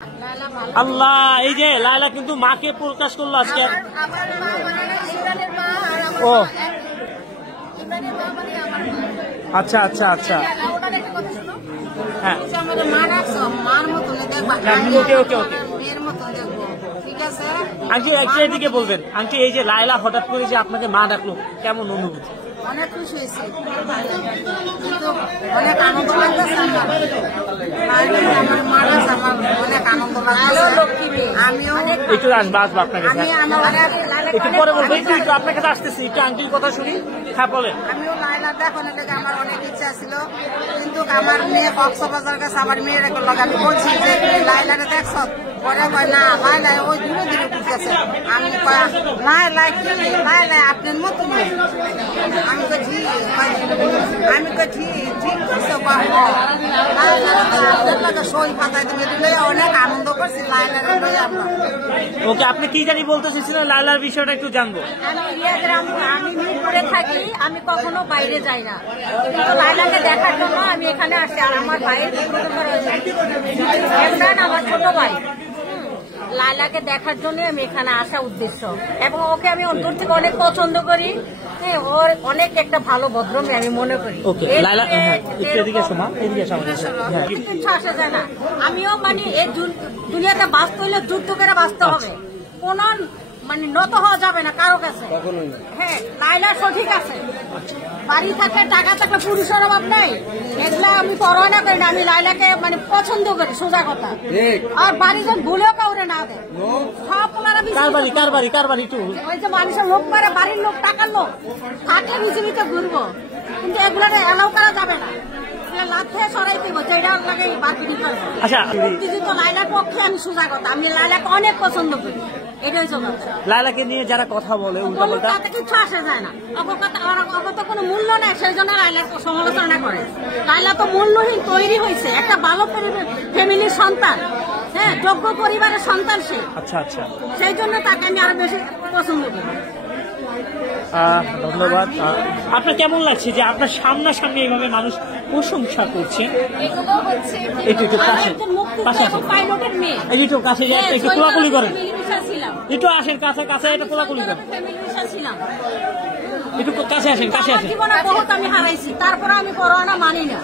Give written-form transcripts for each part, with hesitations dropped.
আল্লাহ, এই যে লায়লা কিন্তু মাকে প্রকাশ করলো আজকে। ও আচ্ছা আচ্ছা আচ্ছা, হ্যাঁ ওকে ওকে ওকে। আন্টি একটু এদিকে বলবেন। আন্টি, এই যে লায়লা হঠাৎ করে যে আপনাকে মা ডাকলো, কেমন অনুভূতি? অনেক খুশি হয়েছে, অনেক আনন্দ লাগতেছে। আমার মা কাছে আমার অনেক আনন্দ লাগছে। আমিও একটু আসবো আসবো আপনার কাছে, একটু পরে বলবো। একটু আপনার কাছে আসতেছি, একটু আন্টির কথা শুনি। হ্যাঁ বলেন। আমিও লায়লা দেখানোর লেগে আমার অনেক ইচ্ছা ছিল, কিন্তু আমার মেয়ে কক্সবাজার গেছে। আমার মেয়ের লগে আমি বলছি যে লায়লাকে দেখছ, পরে কয় না লায়লা ওই ধীরে ধীরে বুঝতেছে। আমি কয় লায়লা কি লায়লা আপনার মতো মেয়ে। আমি তো ঠিক, আমি তো ঠিক ঠিক করছে। সই পাতায় তুমি দিলে অনেক আনন্দ করছি লায়লার লয়ে আমরা। ওকে, আপনি কি জানি বলতে চাইছিলেন লায়লার বিষয়টা একটু জানবো। আমি মিরপুরে থাকি, আমি কখনো বাইরে যাই না, কিন্তু লায়লাকে দেখার জন্য আমি এখানে আসি। আর আমার ভাইয়ের আমার ছোট ভাই, লায়লাকে দেখার জন্য আমি এখানে আসা উদ্দেশ্য। এবং ওকে আমি অন্তর থেকে অনেক পছন্দ করি। হ্যাঁ, ওর অনেক একটা ভালো ভদ্র মেয়ে আমি মনে করি। কিছু আসা যায় না। আমিও মানে এই দুনিয়াতে বাঁচতে হলে যুদ্ধ করে বাঁচতে হবে, কোন মানে নত হওয়া যাবে না কারো কাছে। হ্যাঁ, লায়লা সঠিক আছে। বাড়ি থাকে, টাকা থাকে, পুরুষের অভাব নেই, এগুলা আমি পরোয়া না করি না। আমি লায়লাকে মানে পছন্দ করি, সোজা কথা। আর বাড়ি যেন ভুলেও কাউরে না দেয়। সব ওই যে মানুষের লোক করে, বাড়ির লোক, টাকার লোক থাকলে বিজেপিতে ঘুরবো, কিন্তু এগুলো এলাও করা যাবে না। লায়লার পক্ষে আমি সোজা কথা, আমি লায়লাকে অনেক পছন্দ করি। এটাই লায়লাকে নিয়ে যারা কথা বলে তাতে কিছু আসা যায় না। অগত কোনো মূল্য নেই, সেই জন্য লায়লার সমালোচনা করে। লায়লা তো মূল্যহীন তৈরি হয়েছে, একটা ভালো ফ্যামিলির সন্তান। হ্যাঁ, যোগ্য পরিবারের সন্তান সে। আচ্ছা আচ্ছা, সেই জন্য তাকে আমি আরো বেশি পছন্দ করি। ধন্যবাদ। আপনার কেমন লাগছে যে আপনার সামনাসামনি এইভাবে মানুষ প্রশংসা করছে? এগুলো হচ্ছে একটু কাছে পাইলটের মেয়ে, একটু কাছে একটু কোলাকুলি করেন, একটু আসেন কাছে কাছে, এটা কোলাকুলি করেন, একটু কাছে আসেন কাছে আসেন। জীবনে বহুত আমি হারাইছি, তারপরে আমি করোনা মানি না,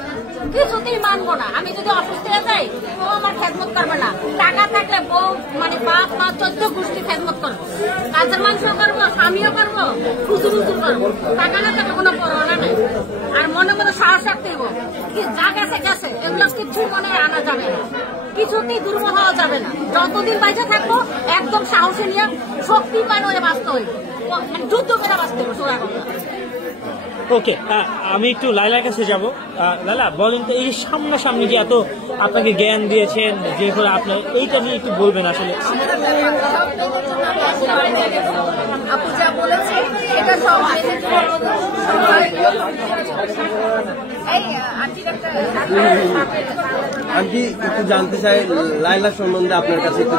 কিছুতেই মানবো না। আমি যদি অসুস্থ হয়ে যাই, ও আমার খেদমত করবে না। টাকা থাকলে বউ মানে 5-14 গোষ্ঠী খেদমত করবো, কাজের মানুষও করবো, স্বামীও করবো, খুচুর করবো। টাকা না থাকলে কোনো করোনা নেই। আর মনে মনে সাহস রাখতে হইব, যা গেছে গেছে, এগুলো কিছু মনে আনা যাবে না, কিছুতেই দুর্বল হওয়া যাবে না। যতদিন বাইরে থাকবো একদম সাহসে নিয়ে শক্তিমান হয়ে বাঁচতে হইব, যুদ্ধ করে বাঁচতে হইব, সোজা কথা। ওকে, আমি একটু লায়লার কাছে যাবো। লায়লা, বলেন তো, এই সামনাসামনি যে এত আপনাকে জ্ঞান দিয়েছেন, যে করে আপনার এইটা নিয়ে একটু বলবেন আসলে। আপু যা বলেছে এটা সব আন্টি একটু জানতে চাই লায়লা সম্বন্ধে আপনার কাছে একটু